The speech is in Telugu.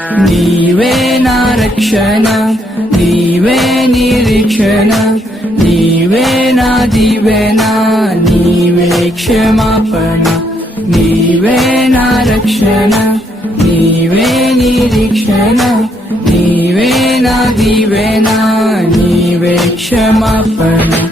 నీవే నా రక్షణ, నీవే నిరీక్షణ, నీవే నా దీవెన, నీవే క్షమాపణ. నీవే నా రక్షణ, నీవే నిరీక్షణ, నీవే నా దీవెన, నీవే క్షమాపణ.